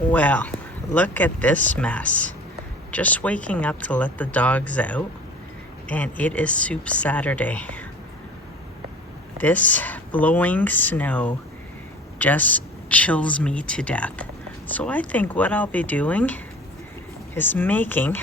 Well, look at this mess. Just waking up to let the dogs out, and it is Soup Saturday. This blowing snow just chills me to death. So I think what I'll be doing is making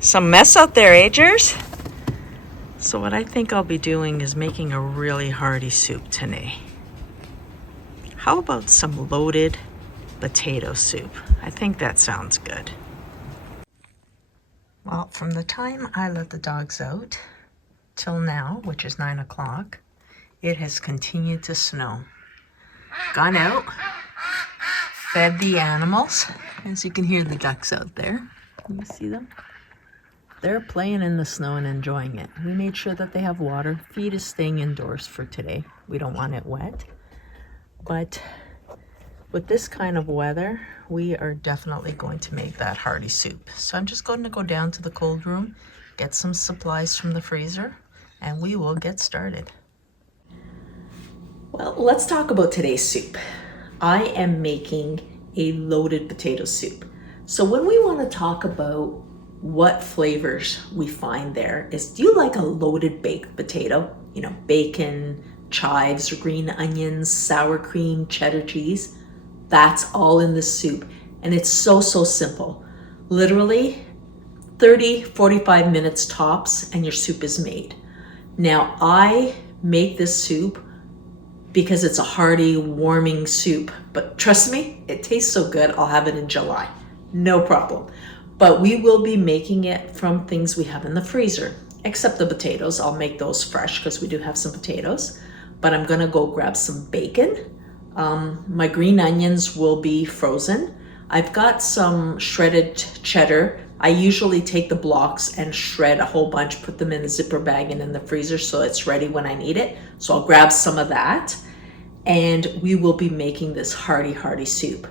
some mess out there, agers. So what I think I'll be doing is making a really hearty soup today. How about some loaded potato soup? I think that sounds good. Well, from the time I let the dogs out till now, which is 9 o'clock, it has continued to snow. Gone out, fed the animals. As you can hear the ducks out there. Can you see them? They're playing in the snow and enjoying it. We made sure that they have water. Feed is staying indoors for today. We don't want it wet. But with this kind of weather, we are definitely going to make that hearty soup. So I'm just going to go down to the cold room, get some supplies from the freezer, and we will get started. Well, let's talk about today's soup. I am making a loaded potato soup. So when we want to talk about what flavors we find there is, do you like a loaded baked potato? You know, bacon, chives, green onions, sour cream, cheddar cheese. That's all in this soup. And it's so simple. Literally 30, 45 minutes tops and your soup is made. Now I make this soup because it's a hearty, warming soup. But trust me, it tastes so good, I'll have it in July. No problem. But we will be making it from things we have in the freezer, except the potatoes. I'll make those fresh because we do have some potatoes. But I'm gonna go grab some bacon. My green onions will be frozen. I've got some shredded cheddar. I usually take the blocks and shred a whole bunch, put them in a zipper bag and in the freezer so it's ready when I need it. So I'll grab some of that and we will be making this hearty soup.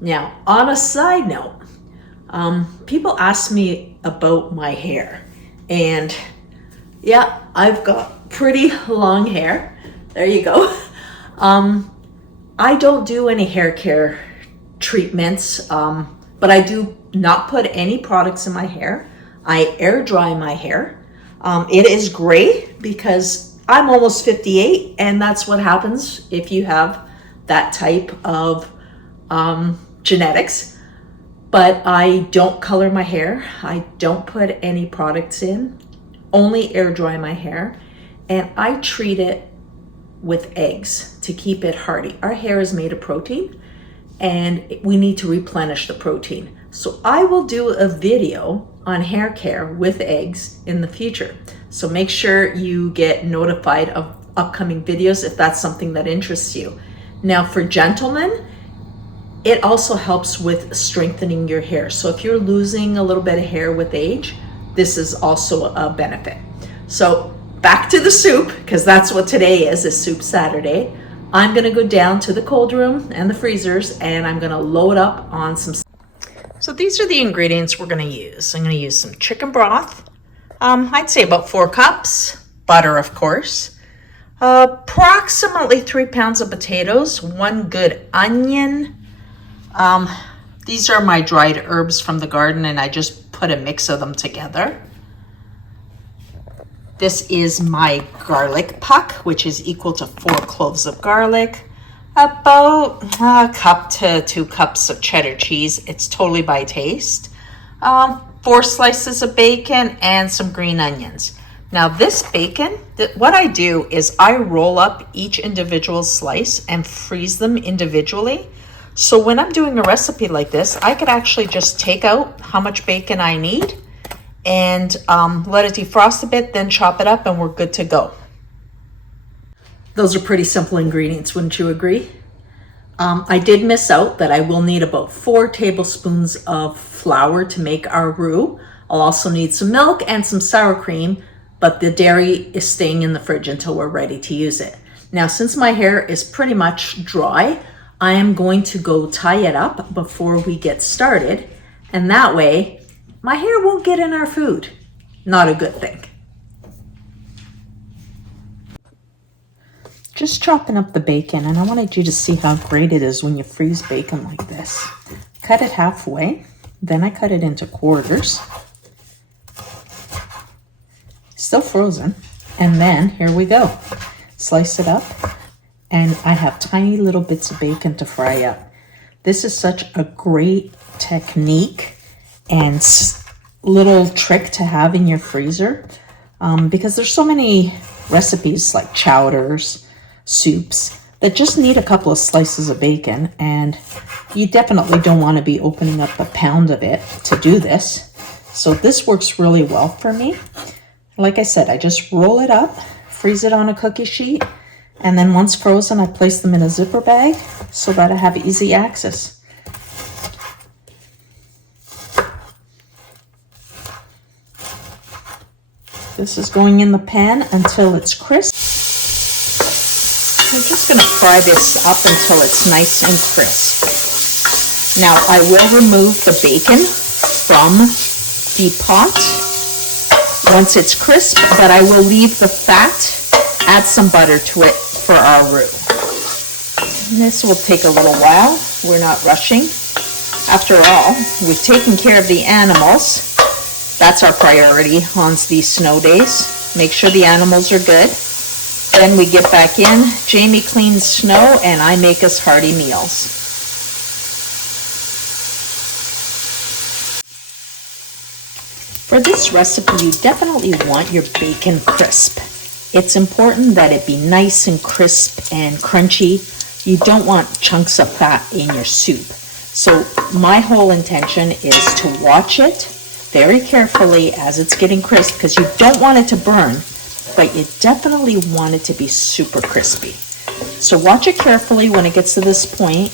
Now, on a side note, people ask me about my hair, and yeah, I've got pretty long hair. There you go. I don't do any hair care treatments, but I do not put any products in my hair. I air dry my hair. It is great because I'm almost 58, and that's what happens if you have that type of genetics. But I don't color my hair. I don't put any products in, only air dry my hair. And I treat it with eggs to keep it hearty. Our hair is made of protein and we need to replenish the protein. So I will do a video on hair care with eggs in the future. So make sure you get notified of upcoming videos if that's something that interests you. Now for gentlemen, it also helps with strengthening your hair. So if you're losing a little bit of hair with age, this is also a benefit. So back to the soup, because that's what today is Soup Saturday. I'm gonna go down to the cold room and the freezers and I'm gonna load up on some. So these are the ingredients we're gonna use. I'm gonna use some chicken broth. I'd say about 4 cups, butter of course, approximately 3 pounds of potatoes, 1 good onion. These are my dried herbs from the garden and I just put a mix of them together. This is my garlic puck, which is equal to 4 cloves of garlic, about a cup to 2 cups of cheddar cheese. It's totally by taste. 4 slices of bacon and some green onions. Now this bacon, what I do is I roll up each individual slice and freeze them individually. So when I'm doing a recipe like this, I could actually just take out how much bacon I need and let it defrost a bit, then chop it up and we're good to go. Those are pretty simple ingredients, wouldn't you agree? I did miss out that I will need about 4 tablespoons of flour to make our roux. I'll also need some milk and some sour cream, but the dairy is staying in the fridge until we're ready to use it. Now, since my hair is pretty much dry, I am going to go tie it up before we get started, and that way my hair won't get in our food. Not a good thing. Just chopping up the bacon, and I wanted you to see how great it is when you freeze bacon like this. cut it halfway, then I cut it into quarters. Still frozen. And then here we go. Slice it up, and I have tiny little bits of bacon to fry up. This is such a great technique and little trick to have in your freezer, because there's so many recipes like chowders, soups, that just need a couple of slices of bacon, and you definitely don't want to be opening up a pound of it to do this. So this works really well for me. Like I said, I just roll it up, freeze it on a cookie sheet, and then once frozen, I place them in a zipper bag so that I have easy access. This is going in the pan until it's crisp. I'm just going to fry this up until it's nice and crisp. Now I will remove the bacon from the pot once it's crisp, but I will leave the fat, add some butter to it for our roux. And this will take a little while. We're not rushing. After all, we've taken care of the animals. That's our priority on these snow days. Make sure the animals are good. Then we get back in, Jamie cleans snow, and I make us hearty meals. For this recipe, you definitely want your bacon crisp. It's important that it be nice and crisp and crunchy. You don't want chunks of fat in your soup. So my whole intention is to watch it very carefully as it's getting crisp, because you don't want it to burn, but you definitely want it to be super crispy. So watch it carefully when it gets to this point,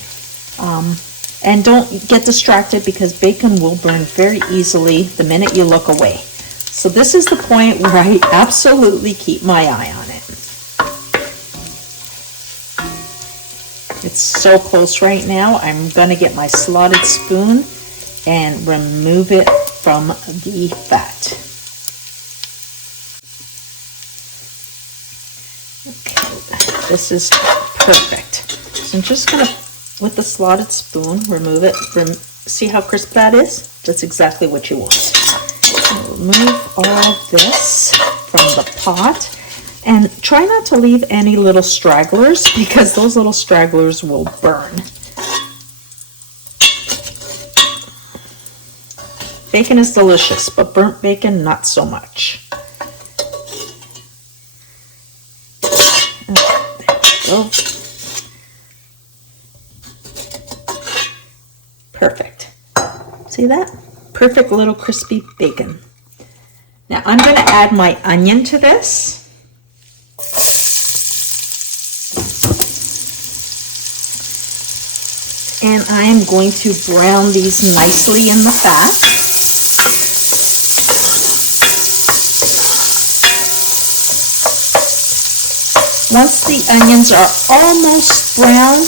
and don't get distracted, because bacon will burn very easily the minute you look away. So this is the point where I absolutely keep my eye on it. It's so close right now. I'm going to get my slotted spoon and remove it from the fat. Okay, this is perfect. So I'm just going to, with the slotted spoon, remove it. See how crisp that is? That's exactly what you want. So remove all this from the pot. And try not to leave any little stragglers, because those little stragglers will burn. Bacon is delicious, but burnt bacon, not so much. Oh, there we go. Perfect. See that? Perfect little crispy bacon. Now I'm going to add my onion to this. And I am going to brown these nicely in the fat. Once the onions are almost brown,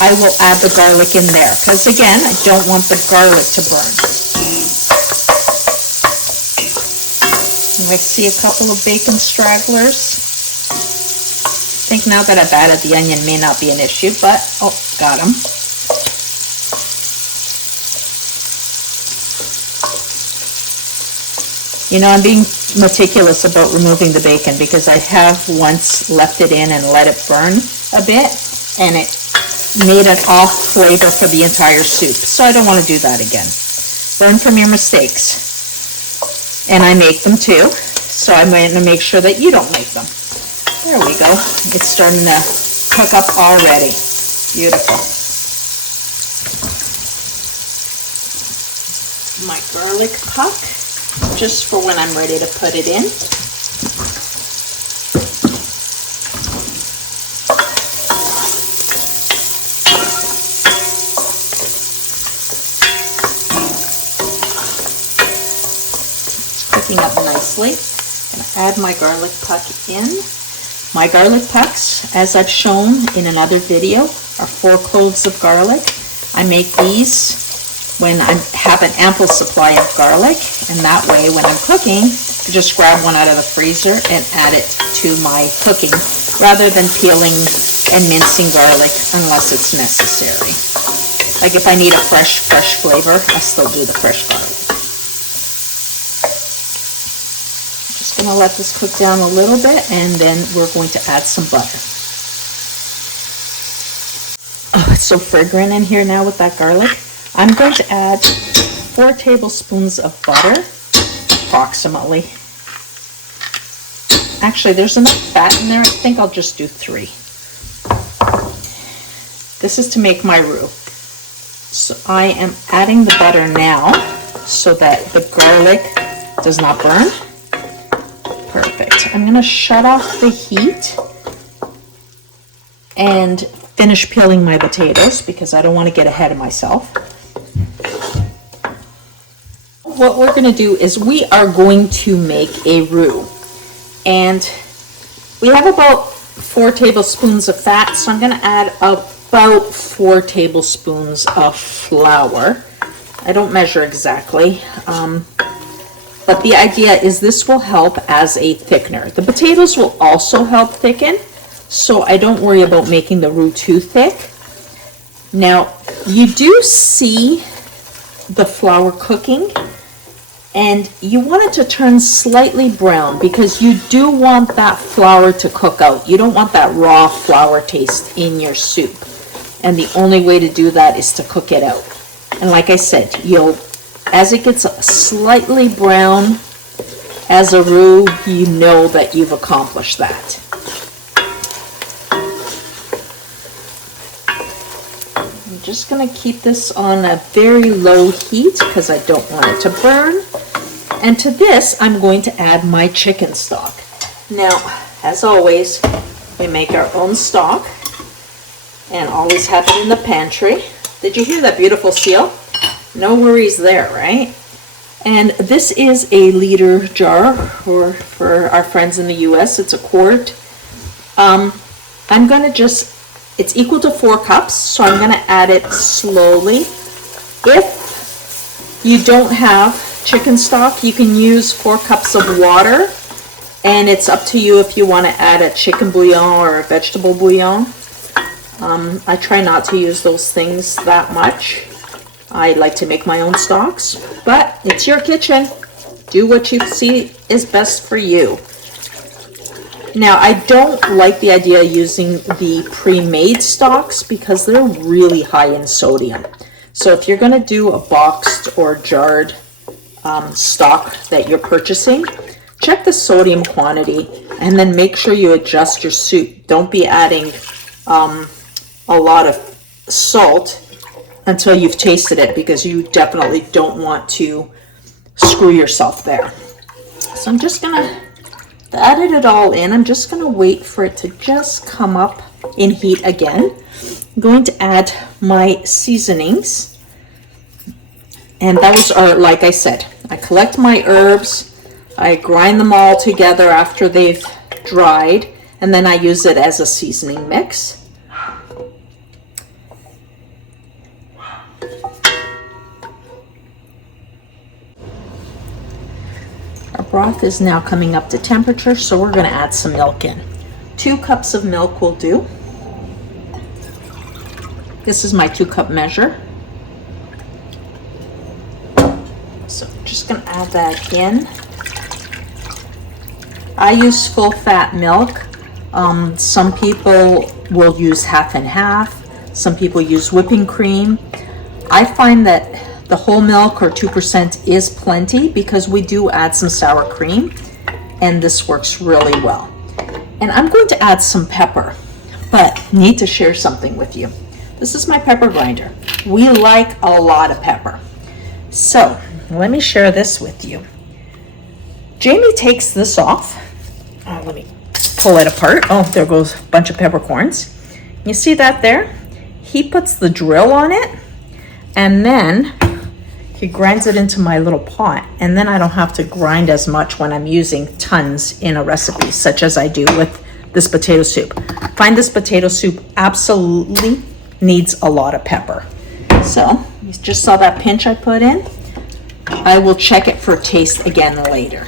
I will add the garlic in there, because again, I don't want the garlic to burn. And I see a couple of bacon stragglers. I think now that I've added the onion may not be an issue, but oh, got them. You know, I'm being meticulous about removing the bacon, because I have once left it in and let it burn a bit, and it made an off flavor for the entire soup. So I don't want to do that again. Learn from your mistakes. And I make them too, so I'm going to make sure that you don't make them. There we go. It's starting to cook up already. Beautiful. My garlic puck, just for when I'm ready to put it in. It's cooking up nicely. I'm going to add my garlic puck in. My garlic pucks, as I've shown in another video, are 4 cloves of garlic. I make these when I have an ample supply of garlic, and that way when I'm cooking, I just grab one out of the freezer and add it to my cooking, rather than peeling and mincing garlic unless it's necessary. Like if I need a fresh flavor, I'll still do the fresh garlic. Just gonna let this cook down a little bit, and then we're going to add some butter. Oh, it's so fragrant in here now with that garlic. I'm going to add 4 tablespoons of butter, approximately. Actually, there's enough fat in there. I think I'll just do 3. This is to make my roux. So I am adding the butter now so that the garlic does not burn. Perfect. I'm going to shut off the heat and finish peeling my potatoes because I don't want to get ahead of myself. What we're going to do is we are going to make a roux. And we have about 4 tablespoons of fat, so I'm going to add about 4 tablespoons of flour. I don't measure exactly, but the idea is this will help as a thickener. The potatoes will also help thicken, so I don't worry about making the roux too thick. Now, you do see the flour cooking, and you want it to turn slightly brown because you do want that flour to cook out. You don't want that raw flour taste in your soup. And the only way to do that is to cook it out. And like I said, as it gets slightly brown as a roux, you know that you've accomplished that. I'm just going to keep this on a very low heat because I don't want it to burn. And to this, I'm going to add my chicken stock. Now, as always, we make our own stock and always have it in the pantry. Did you hear that beautiful seal? No worries there, right? And this is a liter jar for our friends in the US. It's a quart. I'm going to it's equal to 4 cups, so I'm going to add it slowly. If you don't have chicken stock, you can use 4 cups of water, and it's up to you if you want to add a chicken bouillon or a vegetable bouillon. I try not to use those things that much. I like to make my own stocks, but it's your kitchen. Do what you see is best for you. Now, I don't like the idea of using the pre-made stocks because they're really high in sodium. So if you're going to do a boxed or jarred stock that you're purchasing, check the sodium quantity and then make sure you adjust your soup. Don't be adding a lot of salt until you've tasted it because you definitely don't want to screw yourself there. So I'm just gonna add it all in. I'm just gonna wait for it to just come up in heat again. I'm going to add my seasonings, and those are, like I said, I collect my herbs, I grind them all together after they've dried, and then I use it as a seasoning mix. Our broth is now coming up to temperature, so we're going to add some milk in. 2 cups of milk will do. This is my 2-cup measure. So I'm just going to add that in. I use full fat milk. Some people will use half and half. Some people use whipping cream. I find that the whole milk or 2% is plenty because we do add some sour cream, and this works really well. And I'm going to add some pepper, but need to share something with you. This is my pepper grinder. We like a lot of pepper. So let me share this with you. Jamie takes this off. Let me pull it apart. Oh, there goes a bunch of peppercorns. You see that there? He puts the drill on it, and then he grinds it into my little pot, and then I don't have to grind as much when I'm using tons in a recipe, such as I do with this potato soup. I find this potato soup absolutely needs a lot of pepper. So, you just saw that pinch I put in. I will check it for taste again later.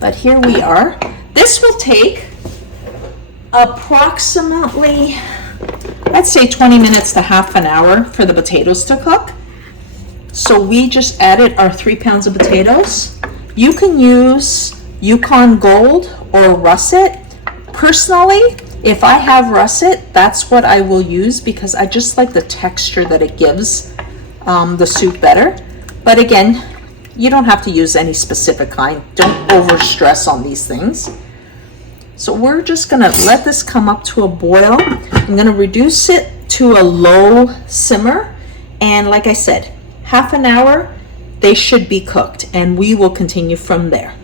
But here we are. This will take approximately I'd say 20 minutes to half an hour for the potatoes to cook. So we just added our 3 pounds of potatoes. You can use Yukon Gold or Russet. Personally, if I have Russet, that's what I will use because I just like the texture that it gives the soup better. But again, you don't have to use any specific kind. Don't over stress on these things. So we're just gonna let this come up to a boil. I'm gonna reduce it to a low simmer. And like I said, half an hour, they should be cooked, and we will continue from there.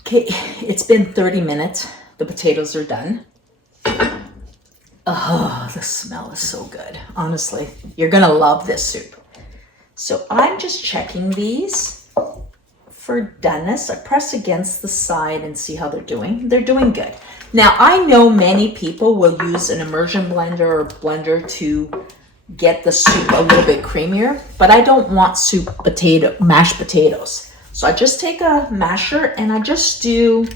Okay, it's been 30 minutes. The potatoes are done. Oh, the smell is so good. Honestly, you're gonna love this soup. So I'm just checking these for doneness. I press against the side and see how they're doing. They're doing good. Now, I know many people will use an immersion blender or blender to get the soup a little bit creamier, but I don't want mashed potatoes. So I just take a masher and I just do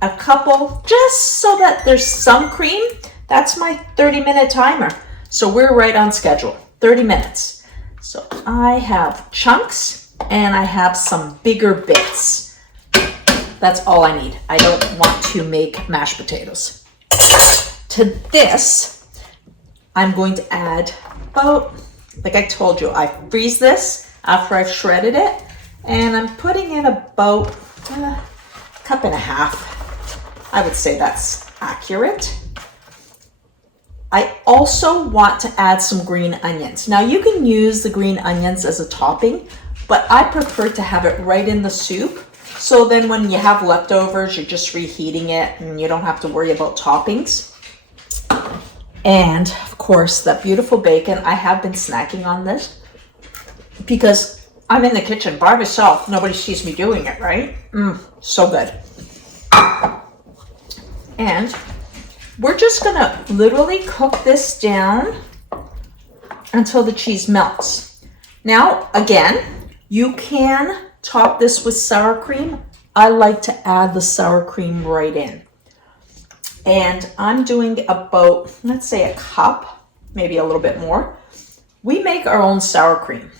a couple, just so that there's some cream. That's my 30-minute timer. So we're right on schedule, 30 minutes. So I have chunks and I have some bigger bits. That's all I need. I don't want to make mashed potatoes. To this, I'm going to add about, like I told you, I freeze this after I've shredded it, and I'm putting in about a cup and a half. I would say that's accurate. I also want to add some green onions. Now you can use the green onions as a topping, but I prefer to have it right in the soup. So then when you have leftovers, you're just reheating it and you don't have to worry about toppings. And of course, that beautiful bacon. I have been snacking on this because I'm in the kitchen by myself. Nobody sees me doing it, right? So good. And we're just gonna literally cook this down until the cheese melts. Now, again, you can top this with sour cream. I like to add the sour cream right in. And I'm doing about, let's say, a cup, maybe a little bit more. We make our own sour cream.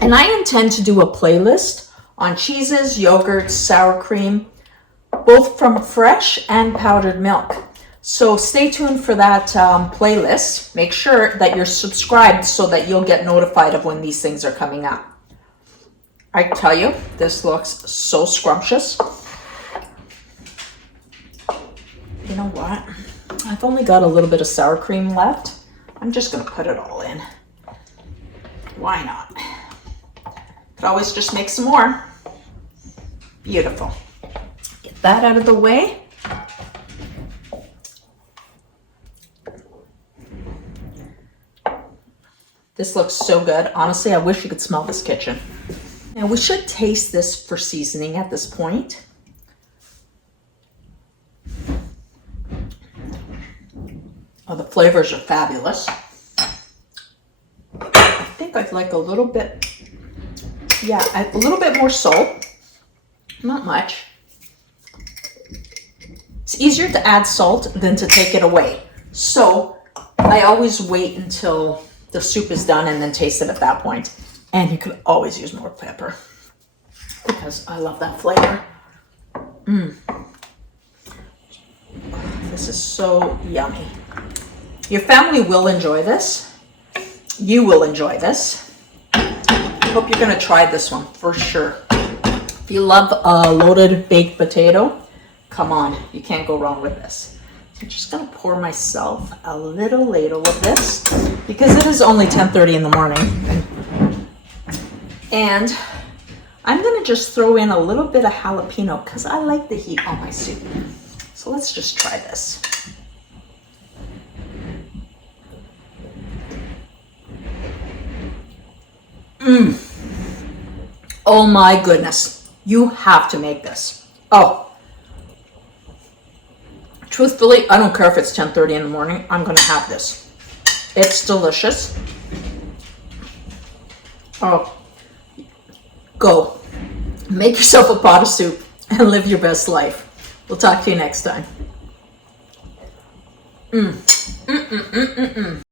And I intend to do a playlist on cheeses, yogurts, sour cream, both from fresh and powdered milk. So stay tuned for that playlist. Make sure that you're subscribed so that you'll get notified of when these things are coming up. I tell you, this looks so scrumptious. You know what? I've only got a little bit of sour cream left. I'm just gonna put it all in. Why not? Could always just make some more. Beautiful. Get that out of the way. This looks so good. Honestly, I wish you could smell this kitchen. Now we should taste this for seasoning at this point. Oh, the flavors are fabulous. I think I'd like a little bit, a little bit more salt. Not much. It's easier to add salt than to take it away. So I always wait until the soup is done and then taste it at that point. And you can always use more pepper because I love that flavor. This is so yummy. Your family will enjoy this. You will enjoy this. I hope you're gonna try this one for sure. If you love a loaded baked potato, come on, you can't go wrong with this. I'm just gonna pour myself a little ladle of this because it is only 10:30 in the morning. And I'm gonna just throw in a little bit of jalapeno because I like the heat on my soup. So let's just try this. Oh my goodness. You have to make this. Oh. Truthfully, I don't care if it's 10:30 in the morning. I'm going to have this. It's delicious. Oh. Go. Make yourself a pot of soup and live your best life. We'll talk to you next time. Mm. Mm-mm-mm-mm-mm.